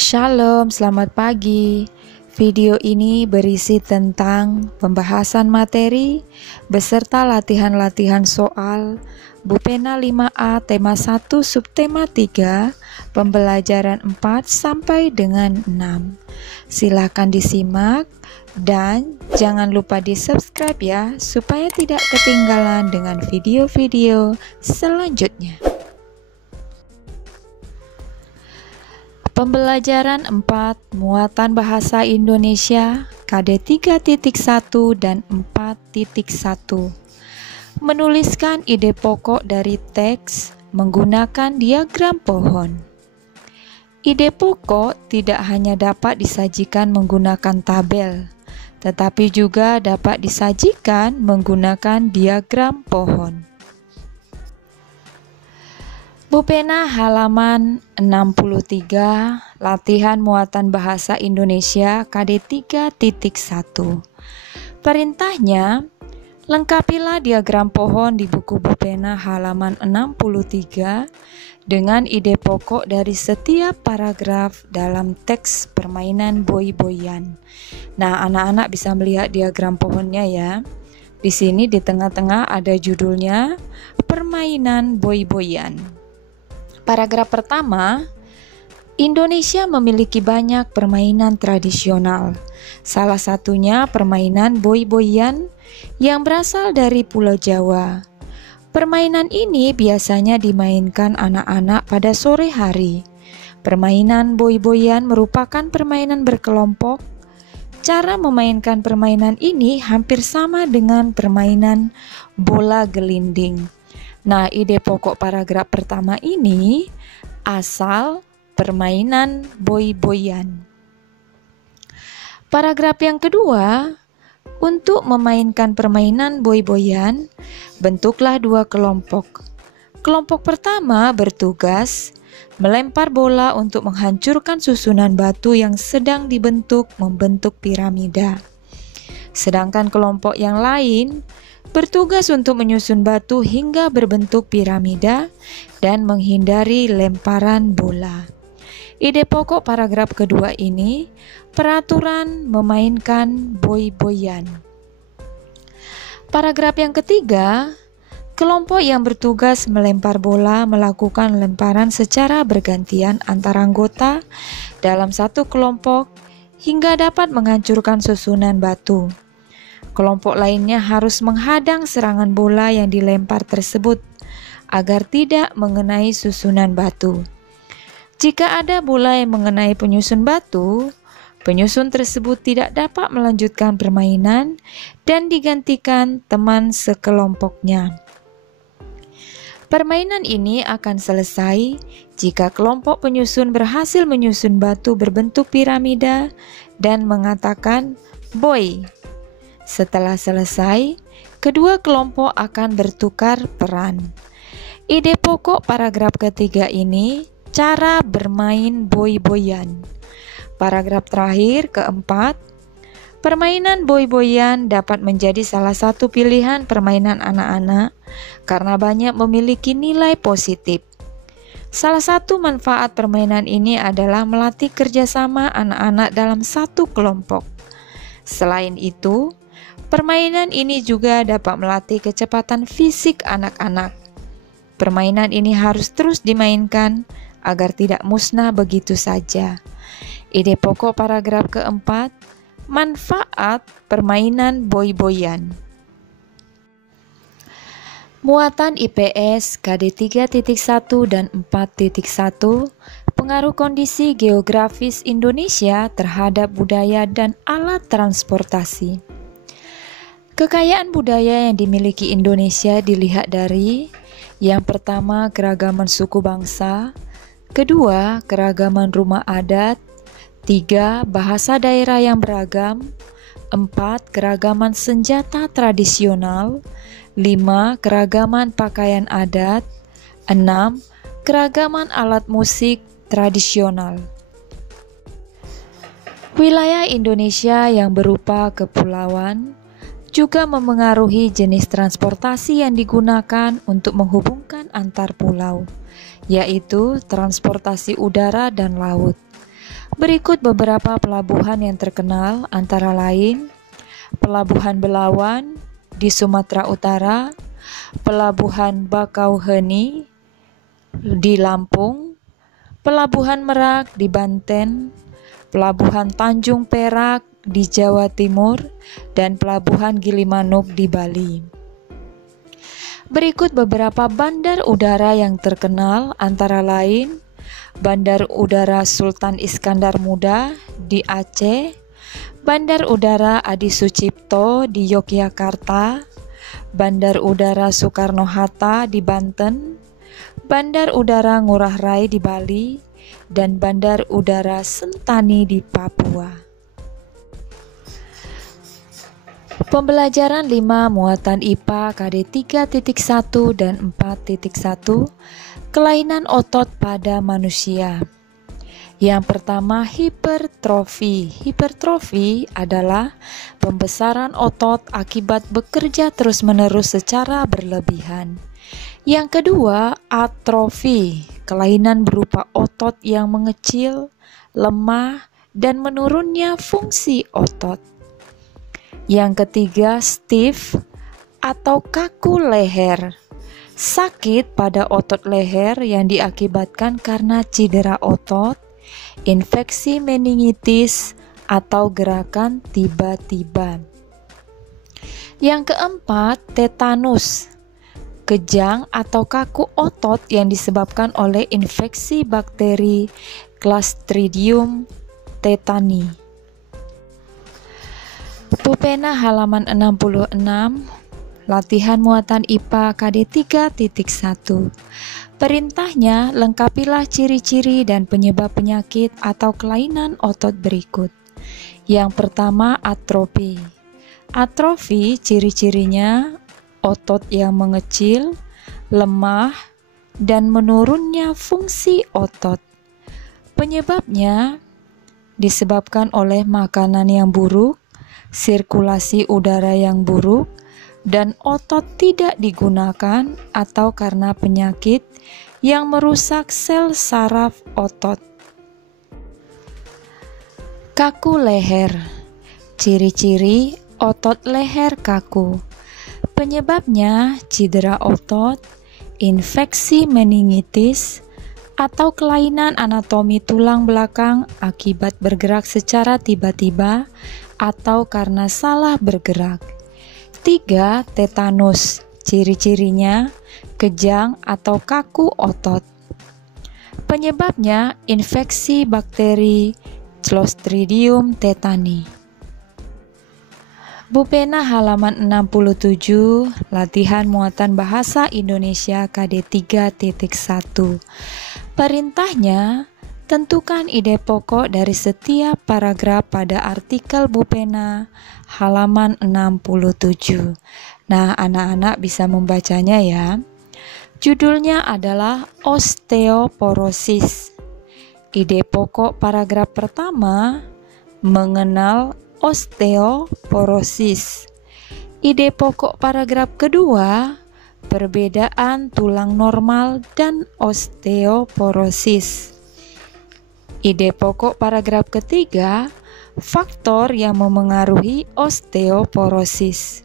Shalom, selamat pagi. Video ini berisi tentang pembahasan materi beserta latihan-latihan soal Bupena 5A tema 1 subtema 3 pembelajaran 4 sampai dengan 6. Silakan disimak dan jangan lupa di-subscribe ya supaya tidak ketinggalan dengan video-video selanjutnya. Pembelajaran 4 Muatan Bahasa Indonesia KD 3.1 dan 4.1. Menuliskan ide pokok dari teks menggunakan diagram pohon. Ide pokok tidak hanya dapat disajikan menggunakan tabel, tetapi juga dapat disajikan menggunakan diagram pohon. Bupena halaman 63, latihan muatan bahasa Indonesia KD 3.1. Perintahnya, lengkapilah diagram pohon di buku Bupena halaman 63 dengan ide pokok dari setiap paragraf dalam teks permainan boy-boyan. Nah, anak-anak bisa melihat diagram pohonnya ya. Di sini di tengah-tengah ada judulnya Permainan Boy-boyan. Paragraf pertama, Indonesia memiliki banyak permainan tradisional. Salah satunya permainan boy-boyan yang berasal dari Pulau Jawa. Permainan ini biasanya dimainkan anak-anak pada sore hari. Permainan boy-boyan merupakan permainan berkelompok. Cara memainkan permainan ini hampir sama dengan permainan bola gelinding. Nah, ide pokok paragraf pertama ini asal permainan boy-boyan. Paragraf yang kedua, untuk memainkan permainan boy-boyan, bentuklah dua kelompok. Kelompok pertama bertugas melempar bola untuk menghancurkan susunan batu yang sedang dibentuk membentuk piramida. Sedangkan kelompok yang lain bertugas untuk menyusun batu hingga berbentuk piramida dan menghindari lemparan bola. Ide pokok paragraf kedua ini, peraturan memainkan boy-boyan. Paragraf yang ketiga, kelompok yang bertugas melempar bola melakukan lemparan secara bergantian antar anggota dalam satu kelompok hingga dapat menghancurkan susunan batu. Kelompok lainnya harus menghadang serangan bola yang dilempar tersebut agar tidak mengenai susunan batu. Jika ada bola yang mengenai penyusun batu, penyusun tersebut tidak dapat melanjutkan permainan dan digantikan teman sekelompoknya. Permainan ini akan selesai jika kelompok penyusun berhasil menyusun batu berbentuk piramida dan mengatakan "boy". Setelah selesai, kedua kelompok akan bertukar peran. Ide pokok paragraf ketiga ini, cara bermain boy-boyan. Paragraf terakhir keempat, permainan boy-boyan dapat menjadi salah satu pilihan permainan anak-anak karena banyak memiliki nilai positif. Salah satu manfaat permainan ini adalah melatih kerjasama anak-anak dalam satu kelompok. Selain itu, permainan ini juga dapat melatih kecepatan fisik anak-anak. Permainan ini harus terus dimainkan agar tidak musnah begitu saja. Ide pokok paragraf keempat, manfaat permainan boy-boyan. Muatan IPS KD 3.1 dan 4.1, pengaruh kondisi geografis Indonesia terhadap budaya dan alat transportasi. Kekayaan budaya yang dimiliki Indonesia dilihat dari yang pertama, keragaman suku bangsa, kedua, keragaman rumah adat, tiga, bahasa daerah yang beragam, empat, keragaman senjata tradisional, lima, keragaman pakaian adat, enam, keragaman alat musik tradisional. Wilayah Indonesia yang berupa kepulauan juga memengaruhi jenis transportasi yang digunakan untuk menghubungkan antar pulau, yaitu transportasi udara dan laut. Berikut beberapa pelabuhan yang terkenal, antara lain Pelabuhan Belawan di Sumatera Utara, Pelabuhan Bakauheni di Lampung, Pelabuhan Merak di Banten, Pelabuhan Tanjung Perak di Jawa Timur, dan Pelabuhan Gilimanuk di Bali. Berikut beberapa bandar udara yang terkenal, antara lain Bandar Udara Sultan Iskandar Muda di Aceh, Bandar Udara Adi Sucipto di Yogyakarta, Bandar Udara Soekarno-Hatta di Banten, Bandar Udara Ngurah Rai di Bali, dan Bandar Udara Sentani di Papua. Pembelajaran 5 muatan IPA KD 3.1 dan 4.1, kelainan otot pada manusia. Yang pertama, hipertrofi. Hipertrofi adalah pembesaran otot akibat bekerja terus-menerus secara berlebihan. Yang kedua, atrofi. Kelainan berupa otot yang mengecil, lemah, dan menurunnya fungsi otot. Yang ketiga, stiff atau kaku leher. Sakit pada otot leher yang diakibatkan karena cedera otot, infeksi meningitis, atau gerakan tiba-tiba. Yang keempat, tetanus. Kejang atau kaku otot yang disebabkan oleh infeksi bakteri Clostridium tetani. Pupena halaman 66, latihan muatan IPA KD 3.1. Perintahnya, lengkapilah ciri-ciri dan penyebab penyakit atau kelainan otot berikut. Yang pertama, atrofi. Atrofi ciri-cirinya otot yang mengecil, lemah, dan menurunnya fungsi otot. Penyebabnya disebabkan oleh makanan yang buruk, sirkulasi udara yang buruk, dan otot tidak digunakan atau karena penyakit yang merusak sel saraf otot. Kaku leher. Ciri-ciri otot leher kaku. Penyebabnya cedera otot, infeksi meningitis, atau kelainan anatomi tulang belakang akibat bergerak secara tiba-tiba atau karena salah bergerak. 3. Tetanus. Ciri-cirinya kejang atau kaku otot. Penyebabnya infeksi bakteri Clostridium tetani. Pupena halaman 67, latihan muatan bahasa Indonesia KD 3.1. Perintahnya, tentukan ide pokok dari setiap paragraf pada artikel Pupena halaman 67. Nah, anak-anak bisa membacanya ya. Judulnya adalah osteoporosis. Ide pokok paragraf pertama, mengenal osteoporosis. Ide pokok paragraf kedua, perbedaan tulang normal dan osteoporosis. Ide pokok paragraf ketiga, faktor yang memengaruhi osteoporosis.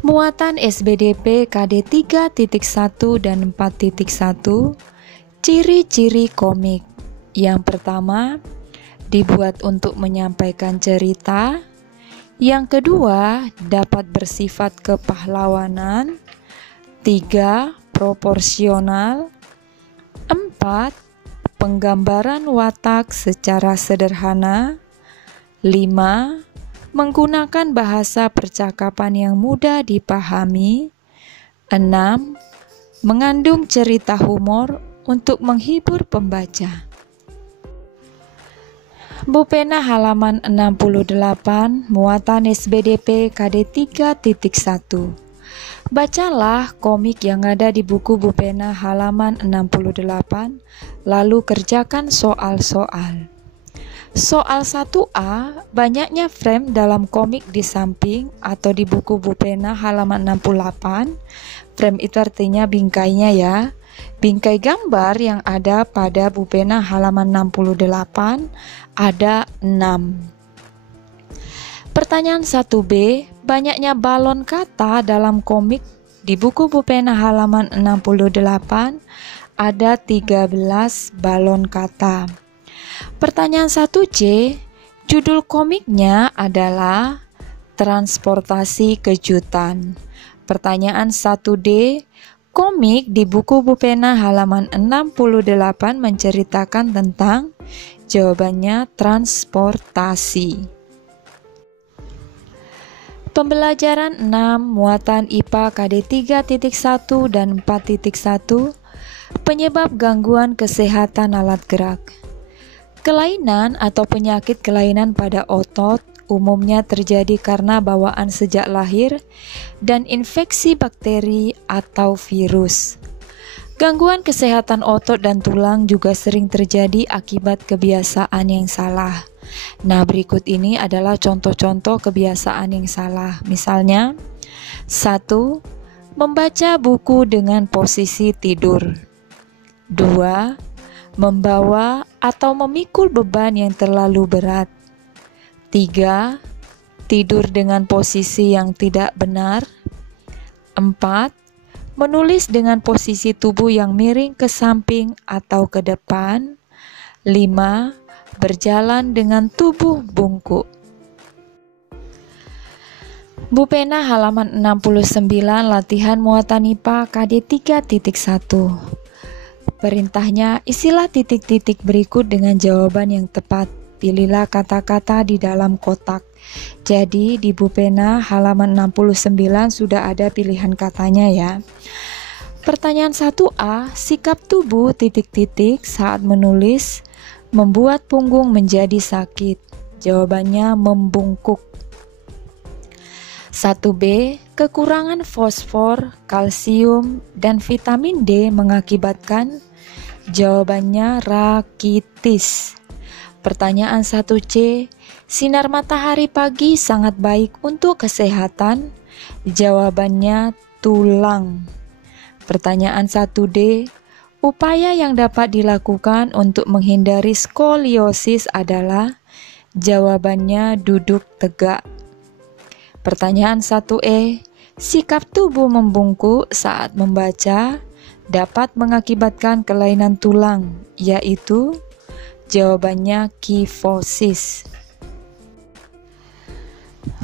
Muatan SBDP KD 3.1 dan 4.1, ciri-ciri komik. Yang pertama, dibuat untuk menyampaikan cerita. Yang kedua, dapat bersifat kepahlawanan. 3. Proporsional. 4. Penggambaran watak secara sederhana. 5. Menggunakan bahasa percakapan yang mudah dipahami. 6. Mengandung cerita humor untuk menghibur pembaca. Pupena halaman 68, muatan SBDP KD 3.1. Bacalah komik yang ada di buku Pupena halaman 68, lalu kerjakan soal-soal. Soal 1A, banyaknya frame dalam komik di samping atau di buku Pupena halaman 68. Frame itu artinya bingkainya ya. Bingkai gambar yang ada pada buku pena halaman 68 ada 6. Pertanyaan 1B, banyaknya balon kata dalam komik di buku pena halaman 68 ada 13 balon kata. Pertanyaan 1C, judul komiknya adalah Transportasi Kejutan. Pertanyaan 1D, komik di buku pena halaman 68 menceritakan tentang, jawabannya transportasi. Pembelajaran 6 muatan IPA KD 3.1 dan 4.1 penyebab gangguan kesehatan alat gerak. Kelainan atau penyakit kelainan pada otot umumnya terjadi karena bawaan sejak lahir dan infeksi bakteri atau virus. Gangguan kesehatan otot dan tulang juga sering terjadi akibat kebiasaan yang salah. Nah, berikut ini adalah contoh-contoh kebiasaan yang salah. Misalnya, 1. Membaca buku dengan posisi tidur. 2. Membawa atau memikul beban yang terlalu berat. 3. Tidur dengan posisi yang tidak benar. 4. Menulis dengan posisi tubuh yang miring ke samping atau ke depan. 5. Berjalan dengan tubuh bungkuk. Bu pena halaman 69 latihan muatan IPA KD 3.1. Perintahnya, isilah titik-titik berikut dengan jawaban yang tepat. Pilihlah kata-kata di dalam kotak. Jadi di Bu pena halaman 69 sudah ada pilihan katanya ya. Pertanyaan 1A, sikap tubuh titik-titik saat menulis membuat punggung menjadi sakit. Jawabannya membungkuk. 1B, kekurangan fosfor, kalsium, dan vitamin D mengakibatkan. Jawabannya rakitis. Pertanyaan 1C, sinar matahari pagi sangat baik untuk kesehatan. Jawabannya tulang. Pertanyaan 1D, upaya yang dapat dilakukan untuk menghindari skoliosis adalah, jawabannya duduk tegak. Pertanyaan 1E, sikap tubuh membungkuk saat membaca dapat mengakibatkan kelainan tulang, yaitu, jawabannya kifosis.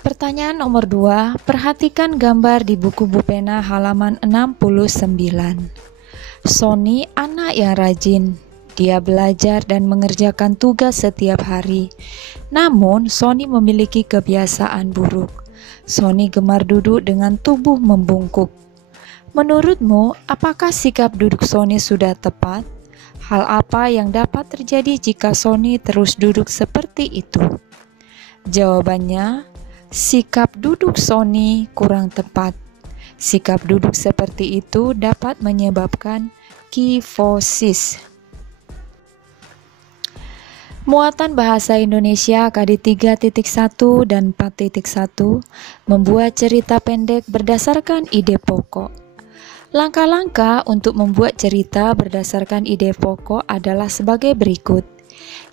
Pertanyaan nomor 2, perhatikan gambar di buku Bu pena halaman 69. Sony anak yang rajin. Dia belajar dan mengerjakan tugas setiap hari. Namun, Sony memiliki kebiasaan buruk. Sony gemar duduk dengan tubuh membungkuk. Menurutmu, apakah sikap duduk Sony sudah tepat? Hal apa yang dapat terjadi jika Sony terus duduk seperti itu? Jawabannya, sikap duduk Sony kurang tepat. Sikap duduk seperti itu dapat menyebabkan kifosis. Muatan bahasa Indonesia KD 3.1 dan 4.1 membuat cerita pendek berdasarkan ide pokok. Langkah-langkah untuk membuat cerita berdasarkan ide pokok adalah sebagai berikut.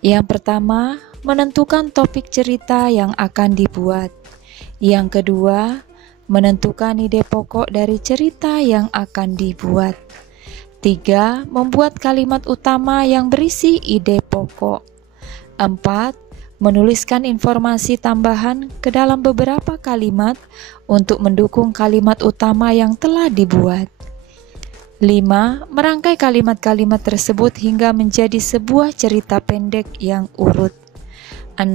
Yang pertama, menentukan topik cerita yang akan dibuat. Yang kedua, menentukan ide pokok dari cerita yang akan dibuat. 3. Membuat kalimat utama yang berisi ide pokok. 4. Menuliskan informasi tambahan ke dalam beberapa kalimat untuk mendukung kalimat utama yang telah dibuat. 5. Merangkai kalimat-kalimat tersebut hingga menjadi sebuah cerita pendek yang urut. 6.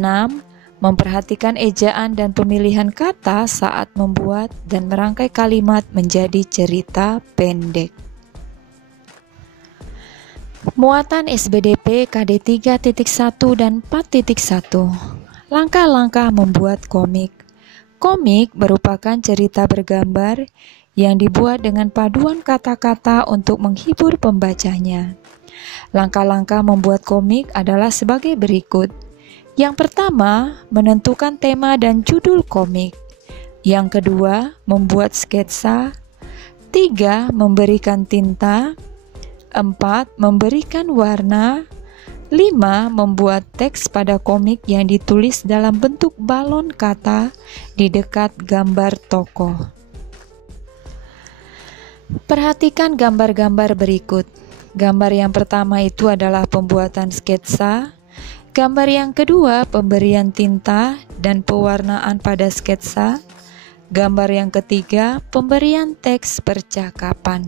Memperhatikan ejaan dan pemilihan kata saat membuat dan merangkai kalimat menjadi cerita pendek. Muatan SBDP KD 3.1 dan 4.1. Langkah-langkah membuat komik. Komik merupakan cerita bergambar yang dibuat dengan paduan kata-kata untuk menghibur pembacanya. Langkah-langkah membuat komik adalah sebagai berikut. Yang pertama, menentukan tema dan judul komik. Yang kedua, membuat sketsa. 3. Memberikan tinta. 4. Memberikan warna. 5. Membuat teks pada komik yang ditulis dalam bentuk balon kata di dekat gambar tokoh. Perhatikan gambar-gambar berikut. Gambar yang pertama itu adalah pembuatan sketsa. Gambar yang kedua, pemberian tinta dan pewarnaan pada sketsa. Gambar yang ketiga, pemberian teks percakapan.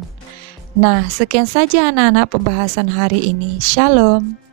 Nah, sekian saja anak-anak pembahasan hari ini. Shalom.